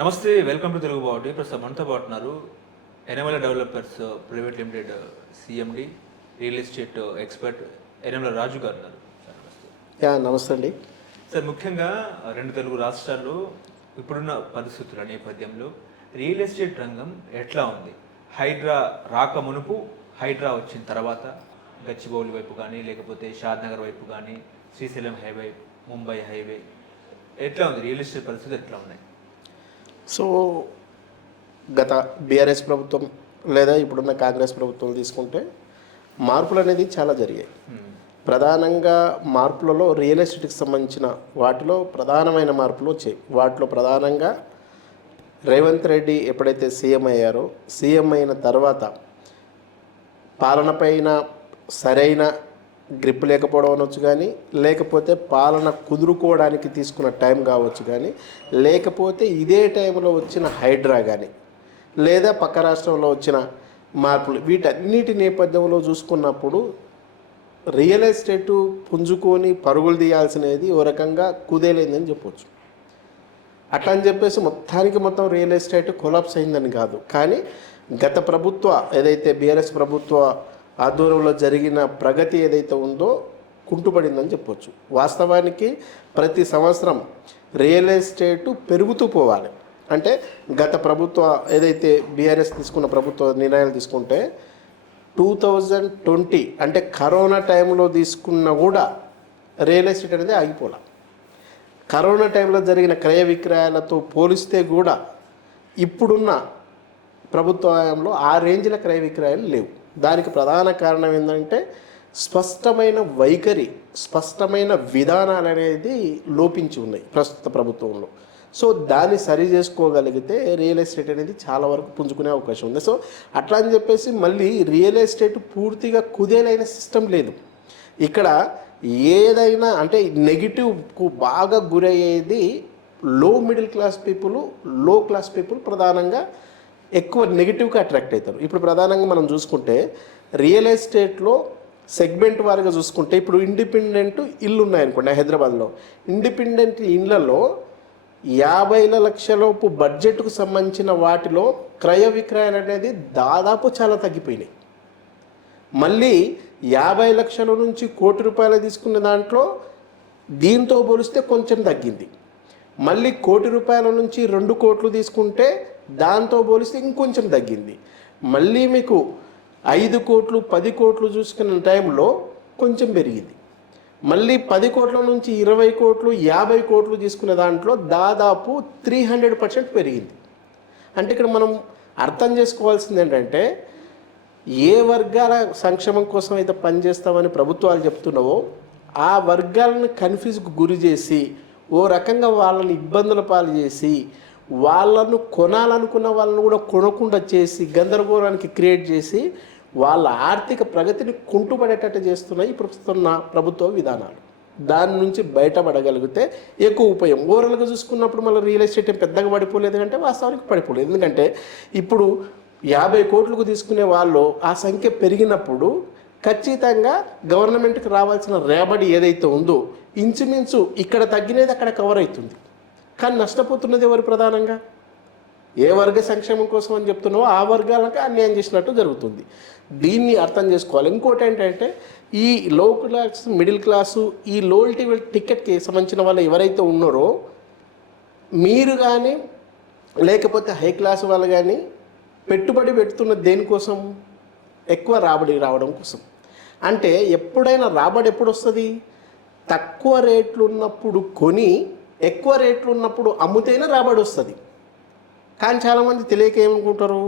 నమస్తే, welcome to Telugu బావుటి. ప్రస్తుతం మనతో పాటు ఉన్నారు Enamala Developers Private Limited CMD, real estate expert Enamala Raju garu ఉన్నారు. సార్ నమస్తే. నమస్తే అండి. సార్, ముఖ్యంగా రెండు తెలుగు రాష్ట్రాల్లో ఇప్పుడున్న పరిస్థితుల నేపథ్యంలో రియల్ ఎస్టేట్ రంగం ఎట్లా ఉంది? హైడ్రా రాక మునుపు, హైడ్రా వచ్చిన తర్వాత గచ్చిబౌలి వైపు కానీ, లేకపోతే షాద్ నగర్ వైపు కానీ, శ్రీశైలం హైవే, ముంబై హైవే ఎట్లా ఉంది? రియల్ ఎస్టేట్ పరిస్థితి ఎట్లా ఉన్నాయి? సో గత బీఆర్ఎస్ ప్రభుత్వం లేదా ఇప్పుడున్న కాంగ్రెస్ ప్రభుత్వం తీసుకుంటే మార్పులు అనేది చాలా జరిగాయి. ప్రధానంగా మార్పులలో రియల్ ఎస్టేట్కి సంబంధించిన వాటిలో ప్రధానమైన మార్పులు వచ్చాయి. వాటిలో ప్రధానంగా రేవంత్ రెడ్డి ఎప్పుడైతే సీఎం అయ్యారో, సీఎం అయిన తర్వాత పాలన పైన సరైన గ్రిప్ లేకపోవడం అనొచ్చు, కానీ లేకపోతే పాలన కుదురుకోవడానికి తీసుకున్న టైం కావచ్చు, కానీ లేకపోతే ఇదే టైంలో వచ్చిన హైడ్రా కానీ లేదా పక్క రాష్ట్రంలో వచ్చిన మార్పులు, వీటన్నిటి నేపథ్యంలో చూసుకున్నప్పుడు రియల్ ఎస్టేటు పుంజుకొని పరుగులు తీయాల్సినది ఓ రకంగా కుదేలేదని చెప్పవచ్చు. అట్లా అని చెప్పేసి మొత్తం రియల్ ఎస్టేట్ కొలాప్స్ అయిందని కాదు, కానీ గత ప్రభుత్వ ఏదైతే బీఆర్ఎస్ ప్రభుత్వ ఆధ్వర్యంలో జరిగిన ప్రగతి ఏదైతే ఉందో కుంటుపడిందని చెప్పొచ్చు. వాస్తవానికి ప్రతి సంవత్సరం రియల్ ఎస్టేటు పెరుగుతూ పోవాలి. అంటే గత ప్రభుత్వ ఏదైతే బీఆర్ఎస్ తీసుకున్న ప్రభుత్వ నిర్ణయాలు తీసుకుంటే 2020 అంటే కరోనా టైంలో తీసుకున్న కూడా రియల్ ఎస్టేట్ అనేది ఆగిపోలే. కరోనా టైంలో జరిగిన క్రయ విక్రయాలతో పోలిస్తే కూడా ఇప్పుడున్న ప్రభుత్వంలో ఆ రేంజ్ల క్రయ విక్రయాలు లేవు. దానికి ప్రధాన కారణం ఏంటంటే స్పష్టమైన వైఖరి, స్పష్టమైన విధానాలు అనేది లోపించి ఉన్నాయి ప్రస్తుత ప్రభుత్వంలో. సో దాన్ని సరి చేసుకోగలిగితే రియల్ ఎస్టేట్ అనేది చాలా వరకు పుంజుకునే అవకాశం ఉంది. సో అట్లా అని చెప్పేసి మళ్ళీ రియల్ ఎస్టేట్ పూర్తిగా కుదేలైన సిస్టమ్ లేదు. ఇక్కడ ఏదైనా అంటే నెగిటివ్కు బాగా గురయ్యేది లో మిడిల్ క్లాస్ పీపుల్, లో క్లాస్ పీపుల్ ప్రధానంగా ఎక్కువ నెగిటివ్గా అట్రాక్ట్ అవుతారు. ఇప్పుడు ప్రధానంగా మనం చూసుకుంటే రియల్ ఎస్టేట్లో సెగ్మెంట్ వారిగా చూసుకుంటే ఇప్పుడు ఇండిపెండెంట్ ఇల్లు ఉన్నాయనుకోండి, హైదరాబాద్లో ఇండిపెండెంట్ ఇళ్లలో 50 లక్షలలోపు బడ్జెట్కు సంబంధించిన వాటిలో క్రయ విక్రయాలు అనేది దాదాపు చాలా తగ్గిపోయినాయి. మళ్ళీ 50 లక్షల నుంచి ₹1,00,00,000 తీసుకున్న దాంట్లో దీంతో పోలిస్తే కొంచెం తగ్గింది. మళ్ళీ ₹1,00,00,000 నుంచి 2 కోట్లు తీసుకుంటే దాంతో పోలిస్తే ఇంకొంచెం తగ్గింది. మళ్ళీ మీకు 5 కోట్లు 10 కోట్లు చూసుకున్న టైంలో కొంచెం పెరిగింది. మళ్ళీ 10 కోట్ల నుంచి 20 కోట్లు 50 కోట్లు తీసుకునే దాంట్లో దాదాపు 300% పెరిగింది. అంటే ఇక్కడ మనం అర్థం చేసుకోవాల్సింది ఏంటంటే ఏ వర్గాల సంక్షేమం కోసం అయితే పనిచేస్తామని ప్రభుత్వాలు చెప్తున్నావో ఆ వర్గాలను కన్ఫ్యూజ్కు గురి చేసి ఓ రకంగా వాళ్ళని ఇబ్బందుల పాలు చేసి వాళ్ళను కొనాలనుకున్న వాళ్ళను కూడా కొనకుండా చేసి గందరగోళానికి క్రియేట్ చేసి వాళ్ళ ఆర్థిక ప్రగతిని కుంటుపడేటట్టు చేస్తున్నాయి ప్రస్తుతం ప్రభుత్వ విధానాలు. దాని నుంచి బయటపడగలిగితే ఎక్కువ ఉపయోగం. ఓవరాల్గా చూసుకున్నప్పుడు మళ్ళీ రియల్ ఎస్టేట్ పెద్దగా పడిపోలేదు అంటే వాస్తవానికి పడిపోలేదు. ఎందుకంటే ఇప్పుడు 50 కోట్లకు తీసుకునే వాళ్ళు ఆ సంఖ్య పెరిగినప్పుడు ఖచ్చితంగా గవర్నమెంట్కి రావాల్సిన రాబడి ఏదైతే ఉందో ఇంచుమించు ఇక్కడ తగ్గినది అక్కడ కవర్ అవుతుంది. కానీ నష్టపోతున్నది ఎవరు? ప్రధానంగా ఏ వర్గ సంక్షేమం కోసం అని చెప్తున్నావో ఆ వర్గాలకు అన్యాయం చేసినట్టు జరుగుతుంది. దీన్ని అర్థం చేసుకోవాలి. ఇంకోటి ఏంటంటే ఈ లో క్లాస్, మిడిల్ క్లాసు, ఈ లో టికెట్కి సంబంధించిన వాళ్ళు ఎవరైతే ఉన్నారో మీరు కానీ లేకపోతే హై క్లాస్ వాళ్ళు కానీ పెట్టుబడి పెడుతున్న దేనికోసం? ఎక్కువ రాబడి రావడం కోసం. అంటే ఎప్పుడైనా రాబడి ఎప్పుడు వస్తుంది? తక్కువ రేట్లు ఉన్నప్పుడు కొని ఎక్కువ రేట్లు ఉన్నప్పుడు అమ్ముతేనే రాబడి వస్తుంది. కానీ చాలామంది తెలియక ఏమనుకుంటారు,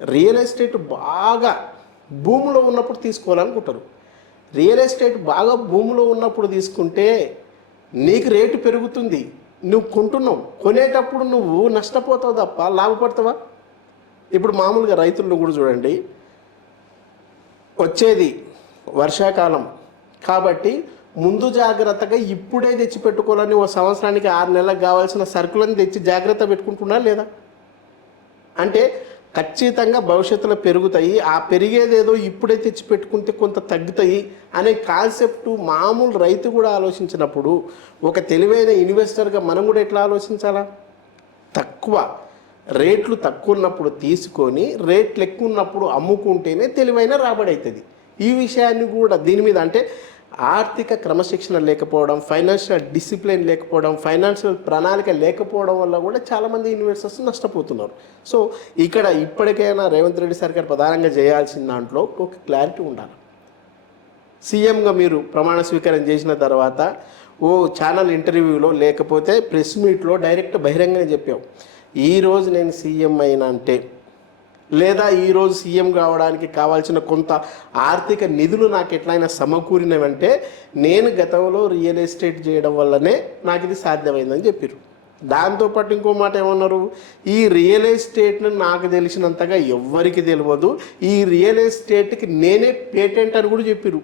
రియల్ ఎస్టేట్ బాగా భూమిలో ఉన్నప్పుడు తీసుకోవాలనుకుంటారు. రియల్ ఎస్టేట్ బాగా భూమిలో ఉన్నప్పుడు తీసుకుంటే నీకు రేటు పెరుగుతుంది, నువ్వు కొంటున్నావు, కొనేటప్పుడు నువ్వు నష్టపోతావు తప్ప లాభపడతావా? ఇప్పుడు మామూలుగా రైతులను కూడా చూడండి, వచ్చేది వర్షాకాలం కాబట్టి ముందు జాగ్రత్తగా ఇప్పుడే తెచ్చి పెట్టుకోవాలని ఓ సంవత్సరానికి 6 నెలలకు కావాల్సిన సరుకులను తెచ్చి జాగ్రత్త పెట్టుకుంటున్నా లేదా? అంటే ఖచ్చితంగా భవిష్యత్తులో పెరుగుతాయి, ఆ పెరిగేదేదో ఇప్పుడే తెచ్చి పెట్టుకుంటే కొంత తగ్గుతాయి అనే కాన్సెప్టు మామూలు రైతు కూడా ఆలోచించినప్పుడు ఒక తెలివైన ఇన్వెస్టర్గా మనం కూడా ఎట్లా ఆలోచించాలా? తక్కువ రేట్లు తక్కువ ఉన్నప్పుడు తీసుకొని రేట్లు ఎక్కువ ఉన్నప్పుడు అమ్ముకుంటేనే తెలివైన రాబడి అవుతుంది. ఈ విషయాన్ని కూడా దీని మీద అంటే ఆర్థిక క్రమశిక్షణ లేకపోవడం, ఫైనాన్షియల్ డిసిప్లిన్ లేకపోవడం, ఫైనాన్షియల్ ప్రణాళిక లేకపోవడం వల్ల కూడా చాలామంది ఇన్వెస్టర్స్ నష్టపోతున్నారు. సో ఇక్కడ ఇప్పటికైనా రేవంత్ రెడ్డి సర్కార్ ప్రధానంగా చేయాల్సిన దాంట్లో ఒక క్లారిటీ ఉండాలి. సీఎంగా మీరు ప్రమాణ స్వీకారం చేసిన తర్వాత ఓ ఛానల్ ఇంటర్వ్యూలో లేకపోతే ప్రెస్ మీట్లో డైరెక్ట్ బహిరంగంగా చెప్పావు, ఈరోజు నేను సీఎం అయినా అంటే లేదా ఈరోజు సీఎం కావడానికి కావాల్సిన కొంత ఆర్థిక నిధులు నాకు ఎట్లయినా సమకూరినవంటే నేను గతంలో రియల్ ఎస్టేట్ చేయడం వల్లనే నాకు ఇది సాధ్యమైందని చెప్పారు. దాంతోపాటు ఇంకో మాట ఏమన్నారు, ఈ రియల్ ఎస్టేట్ను నాకు తెలిసినంతగా ఎవ్వరికి తెలియదు, ఈ రియల్ ఎస్టేట్కి నేనే పేటెంట్ అని కూడా చెప్పారు.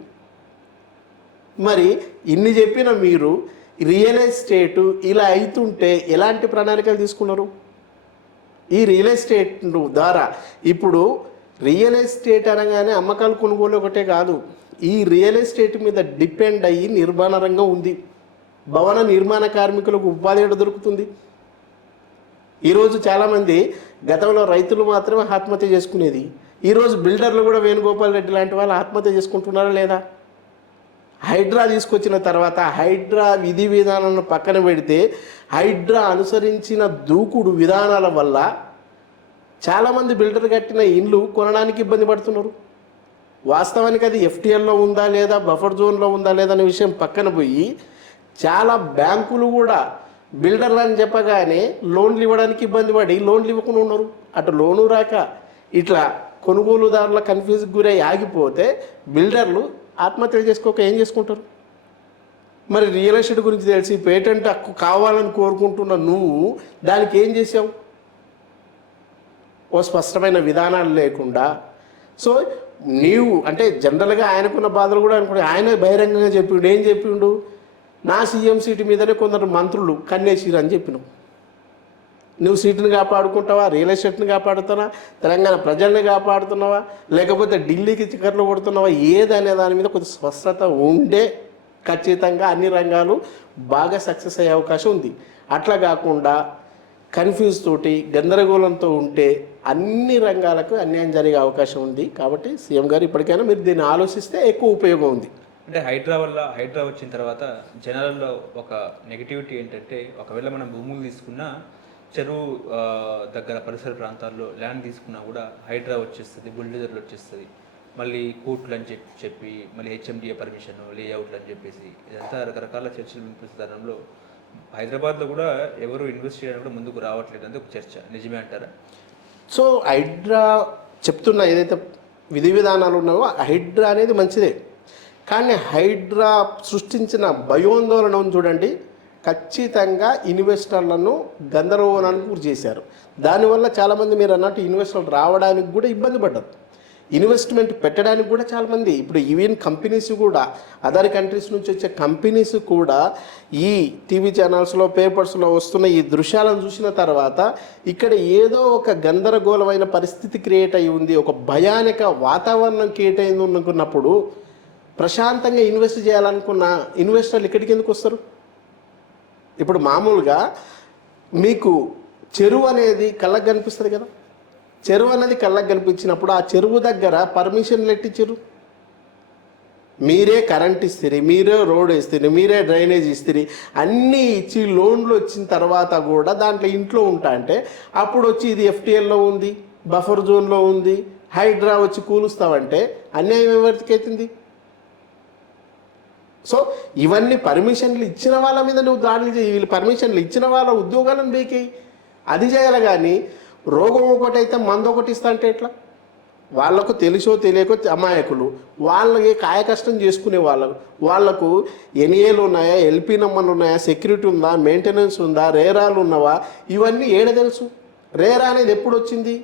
మరి ఇన్ని చెప్పిన మీరు రియల్ ఎస్టేటు ఇలా అవుతుంటే ఎలాంటి ప్రణాళికలు తీసుకున్నారు? ఈ రియల్ ఎస్టేట్ ద్వారా ఇప్పుడు రియల్ ఎస్టేట్ అనగానే అమ్మకాలు కొనుగోలు ఒకటే కాదు, ఈ రియల్ ఎస్టేట్ మీద డిపెండ్ అయ్యి నిర్మాణ రంగం ఉంది. భవన నిర్మాణ కార్మికులకు ఉపాధి ఎక్కడ దొరుకుతుంది? ఈరోజు చాలామంది గతంలో రైతులు మాత్రమే ఆత్మహత్య చేసుకునేది, ఈరోజు బిల్డర్లు కూడా వేణుగోపాల్ రెడ్డి లాంటి వాళ్ళు ఆత్మహత్య చేసుకుంటున్నారా లేదా? హైడ్రా తీసుకొచ్చిన తర్వాత హైడ్రా విధి విధానాలను పక్కన పెడితే హైడ్రా అనుసరించిన దూకుడు విధానాల వల్ల చాలామంది బిల్డర్ కట్టిన ఇండ్లు కొనడానికి ఇబ్బంది పడుతున్నారు. వాస్తవానికి అది ఎఫ్టీఎల్లో ఉందా లేదా, బఫర్ జోన్లో ఉందా లేదా అనే విషయం పక్కన పోయి చాలా బ్యాంకులు కూడా బిల్డర్లు అని చెప్పగానే లోన్లు ఇవ్వడానికి ఇబ్బంది పడి లోన్లు ఇవ్వకుండా ఉన్నారు. అటు లోను రాక ఇట్లా కొనుగోలుదారుల కన్ఫ్యూజ్కి గురై ఆగిపోతే బిల్డర్లు ఆత్మహత్యలు చేసుకోక ఏం చేసుకుంటారు? మరి రియల్ ఎస్టేట్ గురించి తెలిసి పేటెంట్ హక్కు కావాలని కోరుకుంటున్న నువ్వు దానికి ఏం చేసావు? ఓ స్పష్టమైన విధానాలు లేకుండా. సో నీవు అంటే జనరల్గా ఆయనకున్న బాధలు కూడా అనుకుంటే ఆయన బహిరంగంగా చెప్పిండు. ఏం చెప్పిండు? నా సీఎం సీటు మీదనే కొందరు మంత్రులు కన్నేసిరు అని చెప్పినావు. నువ్వు సీటుని కాపాడుకుంటావా, రియల్ ఎస్టేట్ని కాపాడుతున్నావా, తెలంగాణ ప్రజల్ని కాపాడుతున్నావా, లేకపోతే ఢిల్లీకి చిక్కర్లు కొడుతున్నావా? ఏదనే దాని మీద కొంచెం స్పష్టత ఉండే ఖచ్చితంగా అన్ని రంగాలు బాగా సక్సెస్ అయ్యే అవకాశం ఉంది. అట్లా కాకుండా కన్ఫ్యూజ్ తోటి గందరగోళంతో ఉంటే అన్ని రంగాలకు అన్యాయం జరిగే అవకాశం ఉంది. కాబట్టి సీఎం గారు ఇప్పటికైనా మీరు దీన్ని ఆలోచిస్తే ఎక్కువ ఉపయోగం ఉంది. అంటే హైడ్రా వచ్చిన తర్వాత జనాలలో ఒక నెగిటివిటీ ఏంటంటే, ఒకవేళ మనం భూములు తీసుకున్నా చెరువు దగ్గర పరిసర ప్రాంతాల్లో ల్యాండ్ తీసుకున్నా కూడా హైడ్రా వచ్చేస్తుంది, బుల్డోజర్లు వచ్చేస్తుంది, మళ్ళీ కోర్టులు అని చెప్పి మళ్ళీ హెచ్ఎండిఏ పర్మిషన్, లేఅవుట్లు అని చెప్పేసి ఇదంతా రకరకాల చర్చలు వినిపిస్తున్న తరుణంలో హైదరాబాద్లో కూడా ఎవరు ఇన్వెస్ట్ చేయడానికి కూడా ముందుకు రావట్లేదు అంటే ఒక చర్చ, నిజమే అంటారా? సో హైడ్రా చెప్తున్న ఏదైతే విధి విధానాలు ఉన్నాయో హైడ్రా అనేది మంచిదే, కానీ హైడ్రా సృష్టించిన భయోందోళన చూడండి, ఖచ్చితంగా ఇన్వెస్టర్లను గందరగోళానికి గురి చేశారు. దానివల్ల చాలామంది మీరు అన్నట్టు ఇన్వెస్టర్లు రావడానికి కూడా ఇబ్బంది పడ్డారు, ఇన్వెస్ట్మెంట్ పెట్టడానికి కూడా చాలామంది. ఇప్పుడు ఈవెన్ కంపెనీస్ కూడా అదర్ కంట్రీస్ నుంచి వచ్చే కంపెనీస్ కూడా ఈ టీవీ ఛానల్స్లో పేపర్స్లో వస్తున్న ఈ దృశ్యాలను చూసిన తర్వాత ఇక్కడ ఏదో ఒక గందరగోళమైన పరిస్థితి క్రియేట్ అయి ఉంది, ఒక భయానక వాతావరణం క్రియేట్ అయింది అనుకున్నప్పుడు ప్రశాంతంగా ఇన్వెస్ట్ చేయాలనుకున్న ఇన్వెస్టర్లు ఇక్కడికి ఎందుకు వస్తారు? ఇప్పుడు మామూలుగా మీకు చెరువు అనేది కళ్ళకు కనిపిస్తుంది కదా, చెరువు అనేది కళ్ళకు కనిపించినప్పుడు ఆ చెరువు దగ్గర పర్మిషన్లు ఎట్టించారు? మీరే కరెంట్ ఇస్తారు, మీరే రోడ్ ఇస్తారు, మీరే డ్రైనేజ్ ఇస్తారు, అన్నీ ఇచ్చి లోన్లు వచ్చిన తర్వాత కూడా దాంట్లో ఇంట్లో ఉంటా అంటే అప్పుడు వచ్చి ఇది ఎఫ్టీఎల్లో ఉంది, బఫర్ జోన్లో ఉంది, హైడ్రా వచ్చి కూలుస్తావంటే అన్యాయం ఎవరికైతుంది? సో ఇవన్నీ పర్మిషన్లు ఇచ్చిన వాళ్ళ మీద నువ్వు దాడులు చేయి, వీళ్ళు పర్మిషన్లు ఇచ్చిన వాళ్ళ ఉద్యోగాలను బేకేయి, అది చేయాలి. కానీ రోగం ఒకటి అయితే మందు ఒకటి ఇస్తా అంటే ఎట్లా? వాళ్ళకు తెలుసో తెలియకో అమాయకులు, వాళ్ళకి కాయ కష్టం చేసుకునే వాళ్ళకు ఎన్ఏలు ఉన్నాయా, ఎల్పీ నంబర్లు ఉన్నాయా, సెక్యూరిటీ ఉందా, మెయింటెనెన్స్ ఉందా, రేరాలు ఉన్నవా, ఇవన్నీ ఏడ తెలుసు? రేరా అనేది ఎప్పుడు వచ్చింది?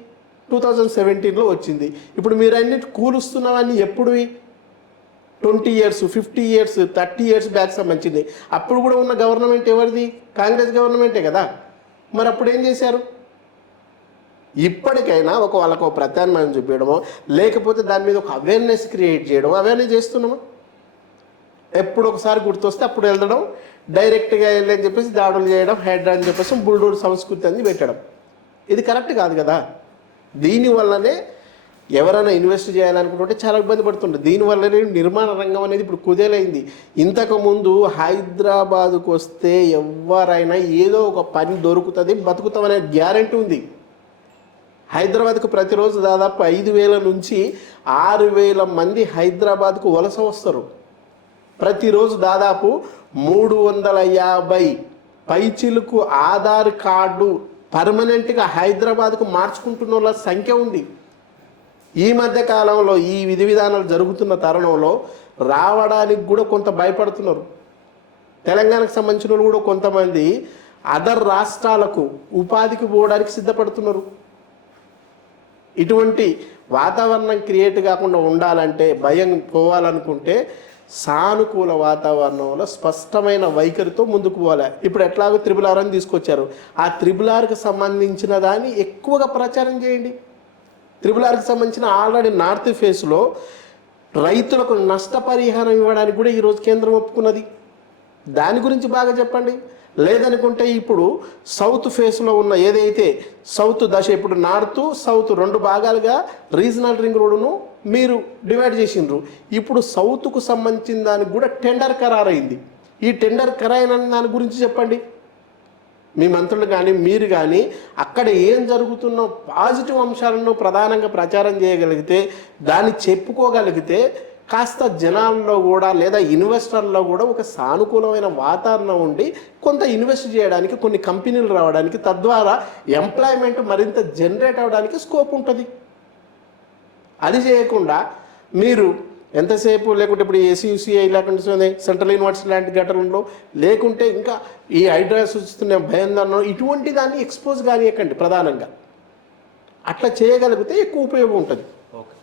2017లో వచ్చింది. ఇప్పుడు మీరు అన్ని కూలుస్తున్నవన్నీ ఎప్పుడువి? 20 years, 50 years, 30 years బ్యాక్ సంబంధించింది. అప్పుడు కూడా ఉన్న గవర్నమెంట్ ఎవరిది? కాంగ్రెస్ గవర్నమెంటే కదా. మరి అప్పుడు ఏం చేశారు? ఇప్పటికైనా వాళ్ళకు ప్రత్యామ్నాయం చూపించడమో లేకపోతే దాని మీద ఒక అవేర్నెస్ క్రియేట్ చేయడం, అవేర్నెస్ చేస్తున్నామా? ఎప్పుడు ఒకసారి గుర్తొస్తే అప్పుడు వెళ్ళడం, డైరెక్ట్గా వెళ్ళి అని చెప్పేసి దాడులు చేయడం, హైడ్రా అని చెప్పేసి బుల్డోర్ సంస్కృతి అని పెట్టడం, ఇది కరెక్ట్ కాదు కదా. దీనివల్లనే ఎవరైనా ఇన్వెస్ట్ చేయాలనుకుంటుంటే చాలా ఇబ్బంది పడుతుండే. దీనివల్లనే నిర్మాణ రంగం అనేది ఇప్పుడు కుదేలైంది. ఇంతకుముందు హైదరాబాదుకు వస్తే ఎవరైనా ఏదో ఒక పని దొరుకుతుంది, బతుకుతామనే గ్యారెంటీ ఉంది. హైదరాబాద్కు ప్రతిరోజు దాదాపు 5,000 నుంచి 6,000 మంది హైదరాబాద్కు వలస వస్తారు. ప్రతిరోజు దాదాపు 350 పైచిలకు ఆధార్ కార్డు పర్మనెంట్గా హైదరాబాద్కు మార్చుకుంటున్న వాళ్ళ సంఖ్య ఉంది. ఈ మధ్య కాలంలో ఈ విధి విధానాలు జరుగుతున్న తరుణంలో రావడానికి కూడా కొంత భయపడుతున్నారు. తెలంగాణకు సంబంధించిన వాళ్ళు కూడా కొంతమంది అదర్ రాష్ట్రాలకు ఉపాధికి పోవడానికి సిద్ధపడుతున్నారు. ఇటువంటి వాతావరణం క్రియేట్ కాకుండా ఉండాలంటే, భయం పోవాలనుకుంటే సానుకూల వాతావరణంలో స్పష్టమైన వైఖరితో ముందుకు పోవాలి. ఇప్పుడు ఎట్లాగో త్రిబుల్ అని తీసుకొచ్చారు, ఆ త్రిబుల్ ఆర్కి సంబంధించిన దాన్ని ఎక్కువగా ప్రచారం చేయండి. త్రిబుల్ ఆర్కి సంబంధించిన ఆల్రెడీ నార్త్ ఫేస్లో రైతులకు నష్టపరిహారం ఇవ్వడానికి కూడా ఈరోజు కేంద్రం ఒప్పుకున్నది. దాని గురించి బాగా చెప్పండి. లేదనుకుంటే ఇప్పుడు సౌత్ ఫేస్లో ఉన్న ఏదైతే సౌత్ దశ, ఇప్పుడు నార్త్ సౌత్ 2 భాగాలుగా రీజనల్ రింగ్ రోడ్డును మీరు డివైడ్ చేసిండ్రు. ఇప్పుడు సౌత్కు సంబంధించిన దానికి కూడా టెండర్ ఖరారైంది. ఈ టెండర్ ఖరారైన దాని గురించి చెప్పండి. మీ మంత్రులు కానీ మీరు కానీ అక్కడ ఏం జరుగుతున్న పాజిటివ్ అంశాలను ప్రధానంగా ప్రచారం చేయగలిగితే, దాన్ని చెప్పుకోగలిగితే కాస్త జనాల్లో కూడా లేదా ఇన్వెస్టర్లో కూడా ఒక సానుకూలమైన వాతావరణం ఉండి కొంత ఇన్వెస్ట్ చేయడానికి, కొన్ని కంపెనీలు రావడానికి, తద్వారా ఎంప్లాయ్మెంట్ మరింత జనరేట్ అవ్వడానికి స్కోప్ ఉంటుంది. అది చేయకుండా మీరు ఎంతసేపు, లేకుంటే ఇప్పుడు ఏసీయూసీఐ లేకుంటే సెంట్రల్ యూనివర్సిటీ లాంటి ఘటనలో, లేకుంటే ఇంకా ఈ హైడ్రా సూచిస్తున్న భయందనం, ఇటువంటి దాన్ని ఎక్స్పోజ్ కానియకండి. ప్రధానంగా అట్లా చేయగలిగితే ఎక్కువ ఉపయోగం ఉంటుంది. ఓకే.